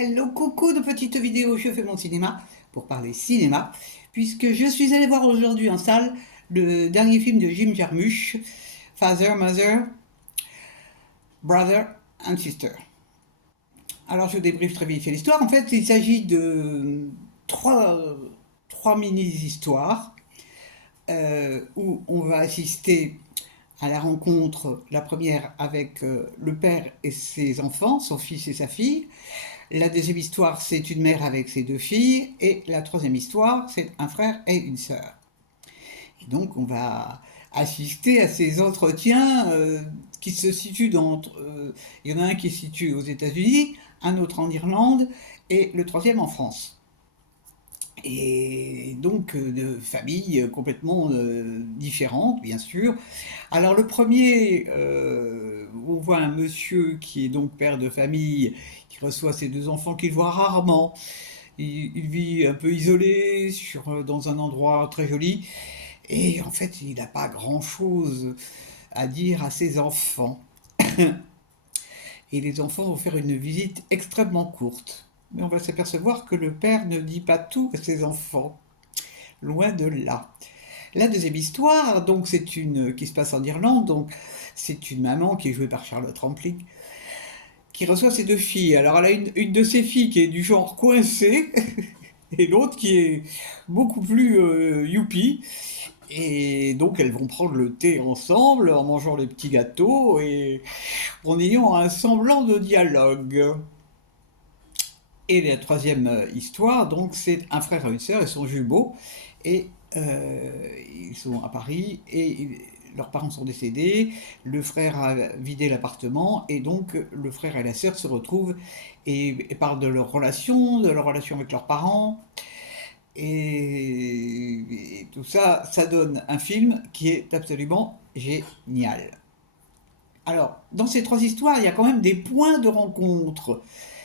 Hello, coucou de petites vidéos, je fais mon cinéma pour parler cinéma, puisque je suis allée voir aujourd'hui en salle le dernier film de Jim Jarmusch, Father, Mother, Brother and Sister. Alors je vous débriefe très vite fait l'histoire. En fait, il s'agit de trois mini-histoires où on va assister à la rencontre, la première avec le père et ses enfants, son fils et sa fille. La deuxième histoire, c'est une mère avec ses deux filles. Et la troisième histoire, c'est un frère et une sœur. Et donc, on va assister à ces entretiens qui se situent il y en a un qui se situe aux États-Unis, un autre en Irlande et le troisième en France. Et donc de familles complètement différentes, bien sûr. Alors le premier, on voit un monsieur qui est donc père de famille, qui reçoit ses deux enfants qu'il voit rarement. Il vit un peu isolé dans un endroit très joli. Et en fait, il n'a pas grand-chose à dire à ses enfants. Et les enfants vont faire une visite extrêmement courte. Mais on va s'apercevoir que le père ne dit pas tout à ses enfants. Loin de là. La deuxième histoire, donc c'est une qui se passe en Irlande, donc c'est une maman qui est jouée par Charlotte Rampling, qui reçoit ses deux filles. Alors elle a une de ses filles qui est du genre coincée, et l'autre qui est beaucoup plus youpi. Et donc elles vont prendre le thé ensemble en mangeant les petits gâteaux et en ayant un semblant de dialogue. Et la troisième histoire, donc, c'est un frère et une sœur, ils sont jumeaux, et ils sont à Paris, et leurs parents sont décédés, le frère a vidé l'appartement, et donc le frère et la sœur se retrouvent et parlent de leur relation avec leurs parents, et tout ça, ça donne un film qui est absolument génial. Alors, dans ces trois histoires, il y a quand même des points de rencontre,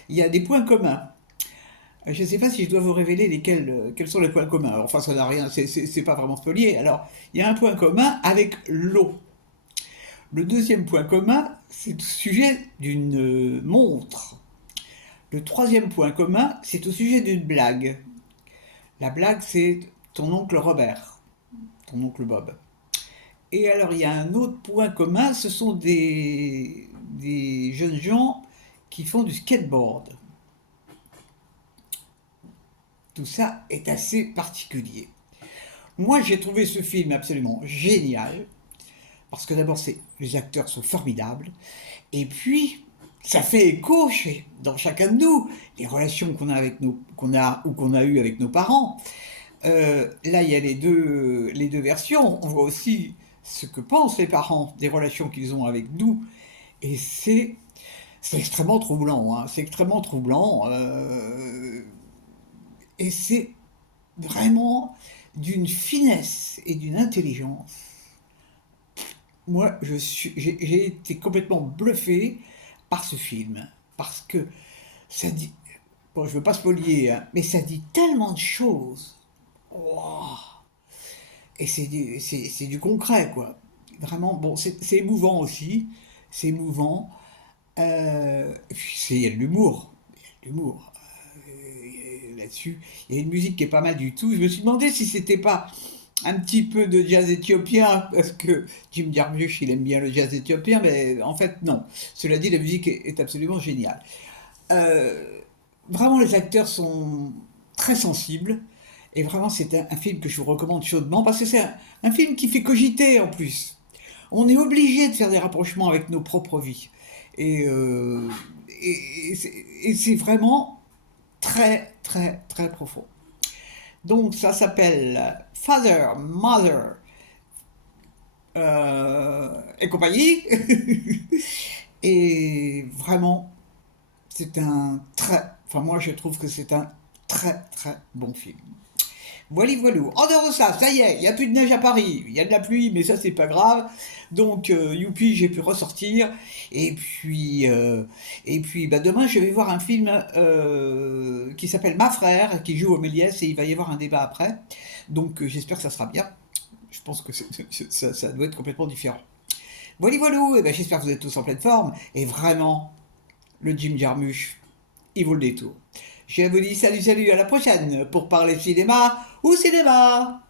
il y a des points communs. Je ne sais pas si je dois vous révéler quels sont les points communs. Alors, enfin, ça n'a rien, c'est pas vraiment spolié. Alors, il y a un point commun avec l'eau. Le deuxième point commun, c'est au sujet d'une montre. Le troisième point commun, c'est au sujet d'une blague. La blague, c'est ton oncle Robert, ton oncle Bob. Et alors, il y a un autre point commun, ce sont des jeunes gens qui font du skateboard. Tout ça est assez particulier. Moi, j'ai trouvé ce film absolument génial, parce que d'abord, les acteurs sont formidables, et puis, ça fait écho dans chacun de nous, les relations qu'on a eues avec nos parents. Là, il y a les deux versions. On voit aussi ce que pensent les parents des relations qu'ils ont avec nous, et c'est extrêmement troublant. Hein. C'est extrêmement troublant. Et c'est vraiment d'une finesse et d'une intelligence. Moi, j'ai été complètement bluffé par ce film. Parce que ça dit. Bon, je ne veux pas spolier, hein, mais ça dit tellement de choses. Wow. Et c'est du concret, quoi. Vraiment, bon, c'est émouvant aussi. C'est émouvant. Il y a de l'humour. Il y a de l'humour. Là-dessus. Il y a une musique qui est pas mal du tout. Je me suis demandé si c'était pas un petit peu de jazz éthiopien, parce que Jim Jarmusch, il aime bien le jazz éthiopien, mais en fait, non. Cela dit, la musique est absolument géniale. Euh, Vraiment, les acteurs sont très sensibles, et vraiment, c'est un film que je vous recommande chaudement, parce que c'est un film qui fait cogiter, en plus. On est obligé de faire des rapprochements avec nos propres vies. Et, euh, et c'est vraiment très, très, très profond. Donc ça s'appelle Father, Mother et compagnie. Et vraiment, c'est enfin moi je trouve que c'est un très très bon film. Voilà, voilà. En dehors de ça, ça y est, il n'y a plus de neige à Paris. Il y a de la pluie, mais ça, c'est pas grave. Donc, youpi, j'ai pu ressortir. Et puis bah, demain, je vais voir un film qui s'appelle Ma Frère, qui joue au Méliès, et il va y avoir un débat après. Donc, j'espère que ça sera bien. Je pense que ça doit être complètement différent. Voilà, voilà. Et ben, j'espère que vous êtes tous en pleine forme. Et vraiment, le Jim Jarmusch, il vaut le détour. Je vous dis salut, salut, à la prochaine pour parler cinéma ou cinéma.